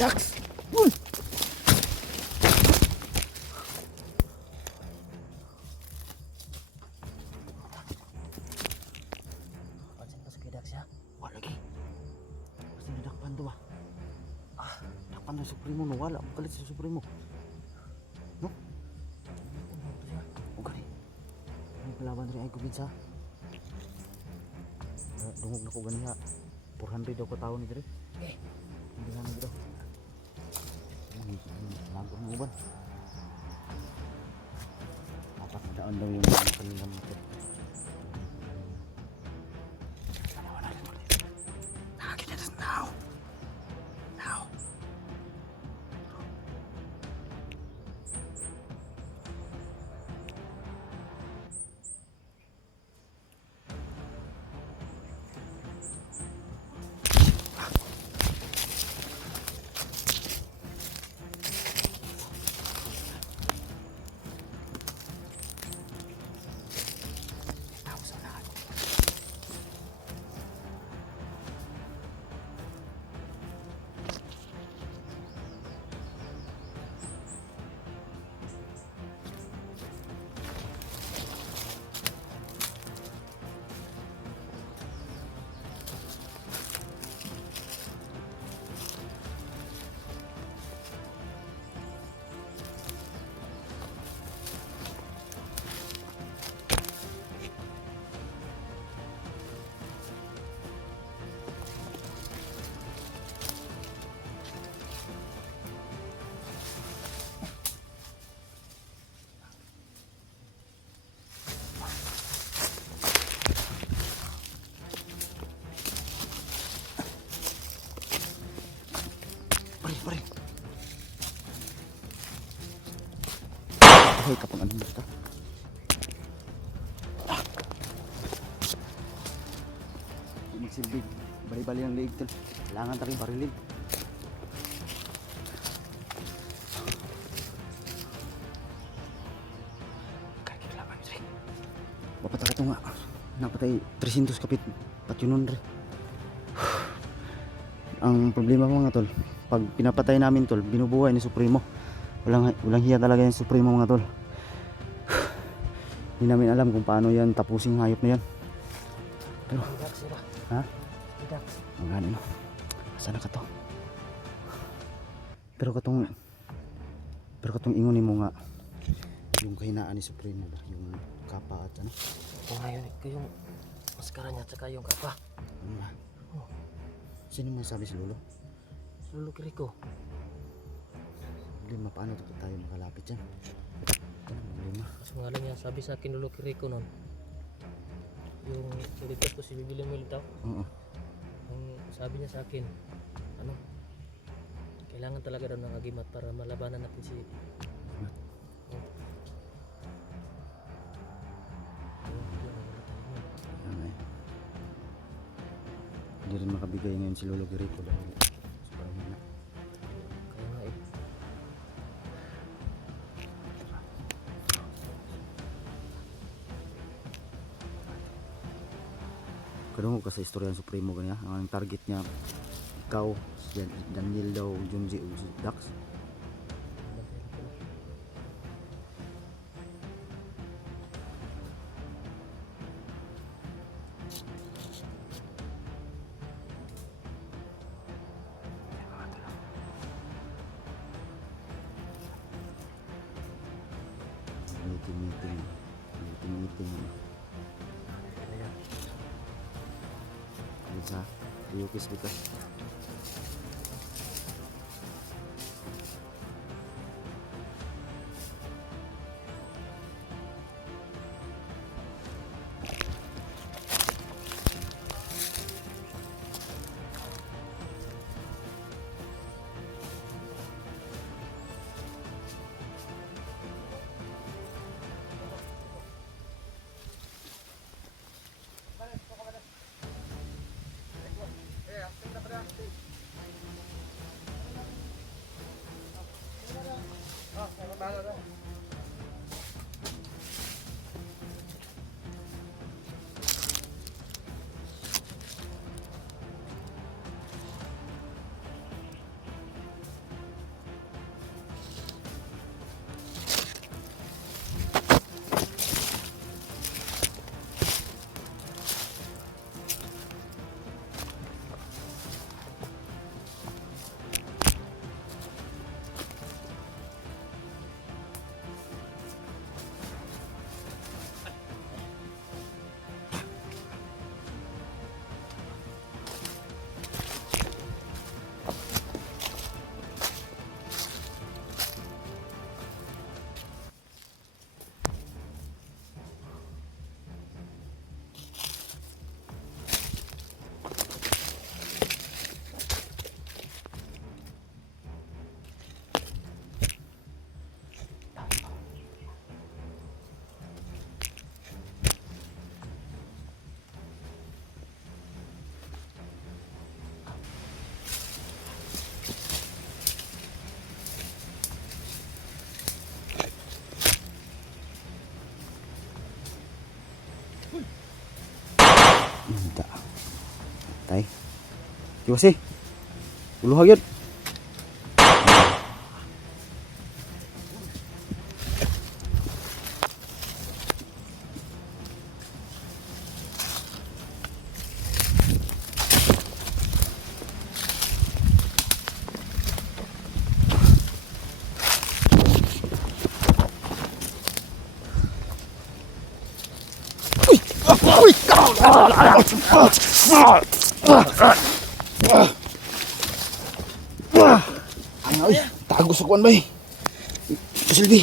Dax! Pansin ka sa kay Dax ya? Wala lagi. Pasti nadakpan to ba? Dakpan ng Supremo no. Wala. Makalit sa Supremo. No? O gani. Ang palaban rin ay kubinsa. Dungog na ko ganiha. 400 daw ko tao ni dire. Hindi na nagdaw. Lago ng uban. Apat na daan daw yung kanilang motor. Tanawan natin ulit. Nakakita na now. Now. Pare. Ay, kapag ano dito. Magsilbig. Bali-bali ang liig tol. Kailangan tayo barilin. Bapat ako ito nga. Napatay 300 kapit. Patyunon rin. Ang problema mga tol, pag pinapatay namin tol, binubuhay ni Supremo. Walang hiya talaga yung Supremo mga tol. Hindi namin alam kung paano yan tapusing hayop na yan. Pero, ha? Ang gani no. Sana ka to. Pero katong ingon mo nga yung kahinaan ni Supremo ba, yung kapa at ano. O ngayon, yung maskara niya at saka yung kapa. Sino mo sabi si Lolo? Si Lolo Kiriko. Problema, paano tayo makalapit dyan? Problema. Mas mga niya, sabi sa akin Lolo Kiriko nun, yung ulitas ko si Bibilang Militaw. Oo. Ang sabi niya sa akin, ano, kailangan talaga daw ng agimat para malabanan natin si Hindi rin makabigay ngayon si Lolo Kiriko dahil sobrang hina. kaya nga eh. Kadungo ka sa istorya ng Supremo kanya. Ang target niya, ikaw, si Daniel daw, Junji, o si Dax. Meeting. Ano sa Ryukis kita. Kiwasi. Uluhag yun. Ay, tago sa kuwan ba eh. Silbi.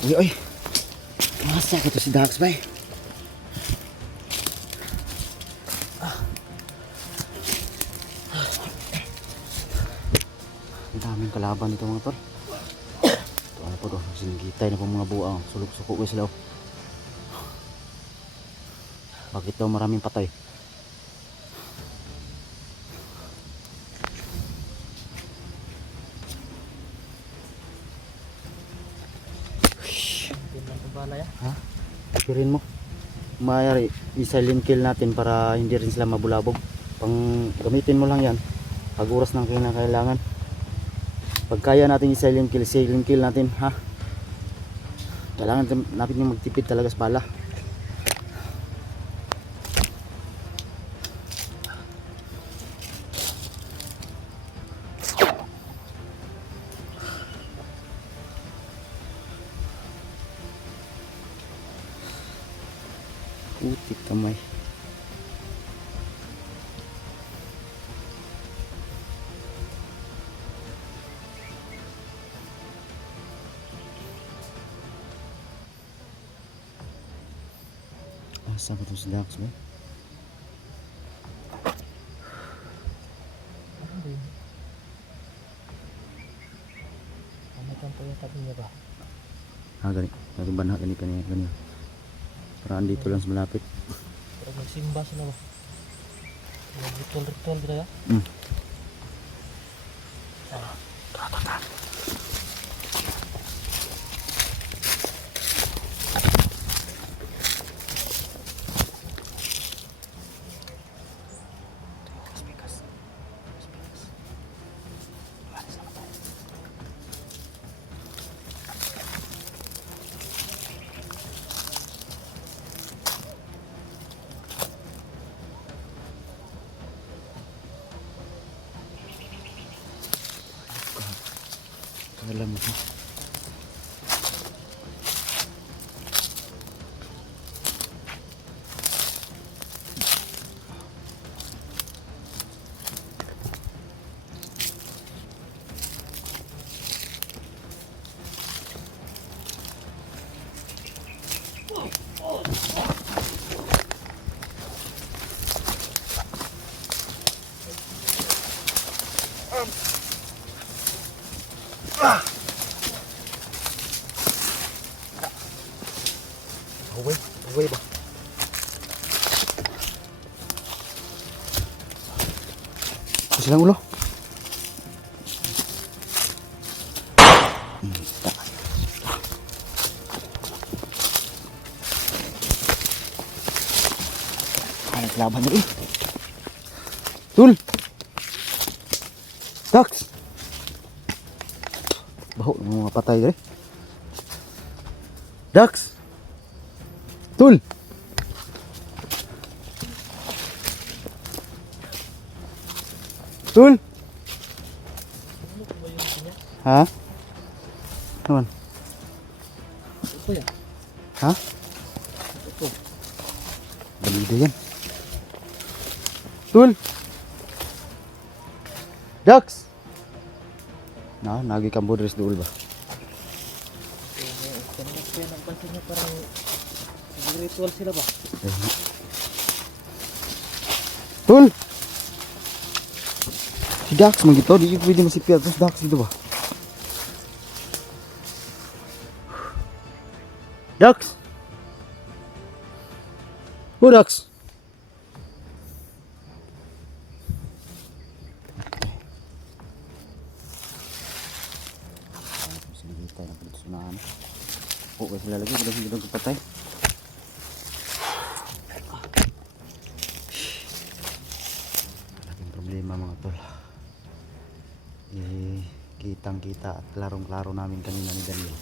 Uy, uy. Masa ka to si Dax ba eh. Ang daming kalaban dito mga tol. Ito ano po doon, sinigitay na po mga buang. Sulok-suko ko sila. Bakit daw maraming patay? Hindi lang ang bala ya. Ha? Pirin mo. Mayari, i-silent kill natin para hindi rin sila mabulabog. Pang gamitin mo lang yan. Pag oras ng kailangan. Pag kaya natin i-silent kill natin, ha? Kailangan natin yung magtipid talaga sa bala. Putik kamay. Asa ba ito si Dax ba? Ano ba yun? Ano kang po yung tabi niya ba? Ah, gani. Nagbanha gani. Para andito lang sa malapit. Pero magsimba sila ba? Mga ritual gila ya? Alam mo. Away ba? Ito silang ulo. Naglaban na rin. Tul! Dax! Baho ng mga patay rin. Dax! Tul! Tul! Ha? Naman? Ito ya? Ha? Ito. Balido yan. Tul! Dax! Nagi kambo dress dool ba? Ganda ko yan ang pansin niya parang ritual sila ba? Tul! Si Dax man gito, di pwede masipiyat sa Dax dito ba? Dax! Oh Dax! Dako kasi lalagay. Gudang patay. Malaking problema mga tol. Kitang kita at klarong-klaro namin kanina ni Daniel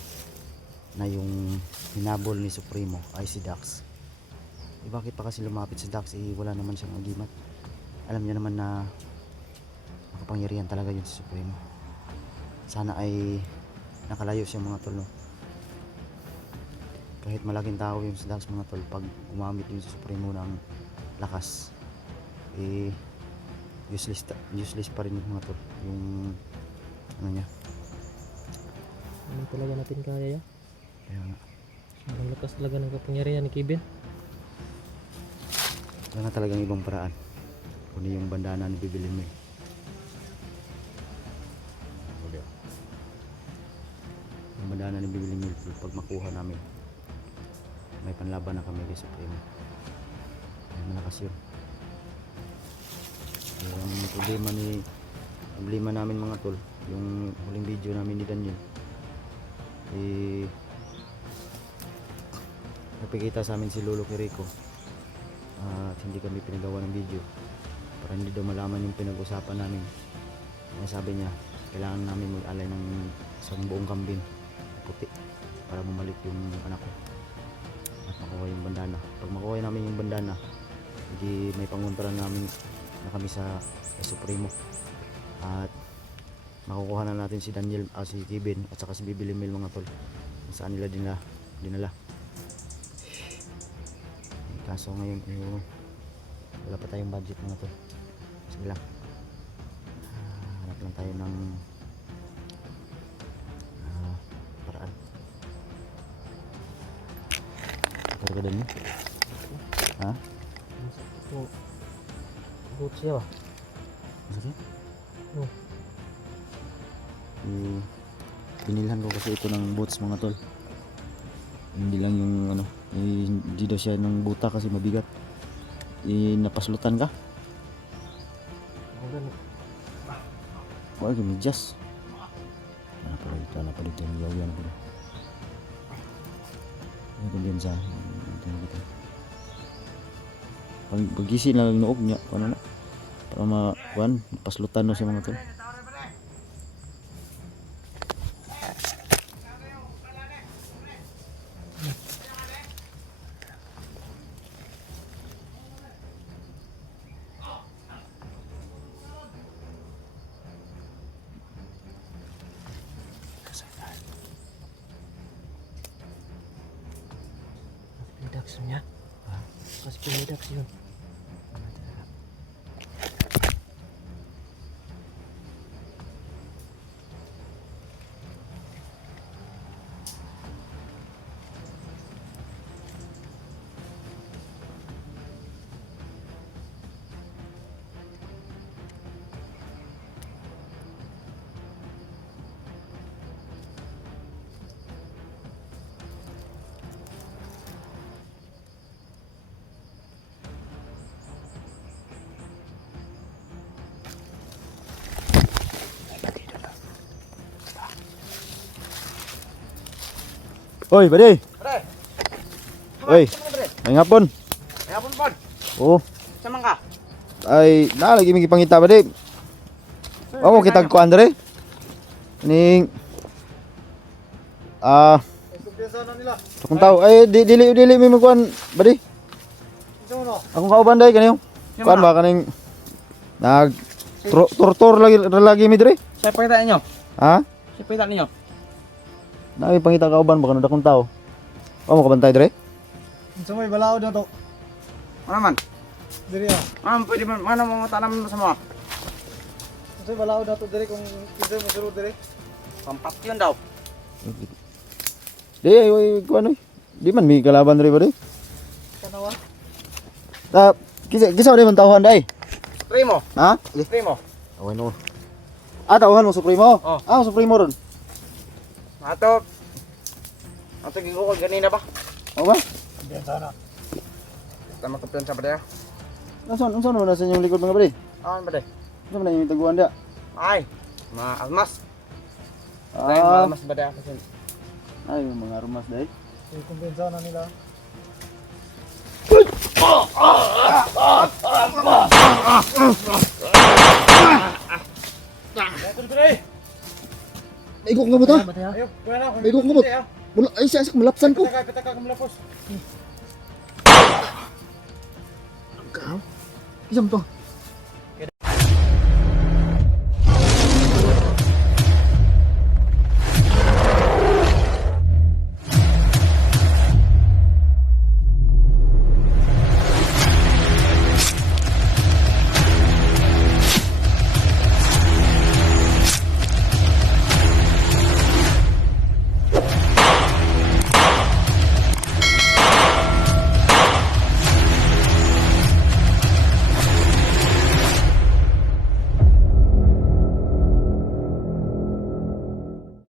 na yung hinabol ni Supremo ay si Dax. Bakit pa kasi lumapit si Dax? Wala naman siyang agimat. Alam niya naman na makapangyarihan talaga yun si Supremo. Sana ay nakalayo siya mga tol, no? Kahit malaking tao yung si Dax mga tol, pag gumamit yung si Supremo ng lakas, useless pa rin yung mga tol. Yung ano niya. Ano talaga natin kaya ya? Kaya nga, Ang lakas talaga ng kapangyarihan ni Kevin. wala na talagang ibang paraan kundi yung bandana ni bibilin mo. Yung bandana ni bibilin mo pag makuha namin, may panlaban na kami kay Supremo. Kaya malakas yun. Yung problema namin mga tol, yung huling video namin ni Daniel, napikita sa amin si Lolo Quirico at hindi kami pinagawa ng video para hindi daw malaman yung pinag-usapan namin. Kaya sabi niya, kailangan namin mag-alay ng isang buong kambing puti para bumalik yung anak ko at makuha yung bandana. Pag makuha namin yung bandana, hindi may panguntra namin na kami sa Supremo at makukuha na natin si Daniel, si Kevin at saka si Bibi Limil mga tol, kung saan nila dinala. Kaso ngayon wala pa tayong budget mga tol. Sige lang, hanap lang tayo ng paraan. Karga din mo? Ha? Oh. Good siya ba? Masakit? Oh. Binilhan ko kasi ito ng boots mga tol. Hindi lang yung ano, hindi daw siya ng buta kasi mabigat. Napaslutan ka? Ang gano'n. Wala ka medyas. Wala pa dito yung yaw yan ako. Ano kung dyan sa pag-gisi na lang noog niya, ano na, para paslutan na siya mga tol. Dax niya. Kasi pinidax yun. Oy, buddy. Pre. Oy, may ngapon. Hapon pod. Oo. Samang ka. Ay, lagi may pangita buddy. Oo, kita ko andre. Ning Kumpiyansa na nila. akong tao ay dili mi magkuan buddy. Ito no. Akong kauban day kaniyo. Kuan ba kaning nag tortor lagi mi dire? Siya pakita ninyo. Ha? Siya pakita ninyo. Nami pangita kauban ba kanang dakong tao? O mo kabantay dire? Sa may balao na to. Ano man? Diri ah. Pwede man mana mo tanam mo sa mga. Sa balao na to diri kung pwede mo suro diri. Pampat yun daw. Di ay kuan oy. Di man mi kalaban dire buddy. Kanawa. Ta kisa di man tawhan day. Primo. Ha? Primo. Okay no. Tawhan mo Supremo? Oh. Supremo ron. Ato. Ato gigukol ganina ba? O ba? Kumpiyansa na. Tama kumpiyansa ba tayo? Unsa no nasa inyong likod mga buddy? Ano ba tayo? Unsa man yung taguan da? Ay. Mga almas. Ay, mga almas ba tayo? Ay, mga rumas day. Kumbinsa na nila. Naigok nga ba ta? Mataya. Ayo, kuya na. Naigok nga ba? Mula, ay siya malapsan ko. Pitaka kumulapos. Ikaw? Isang to.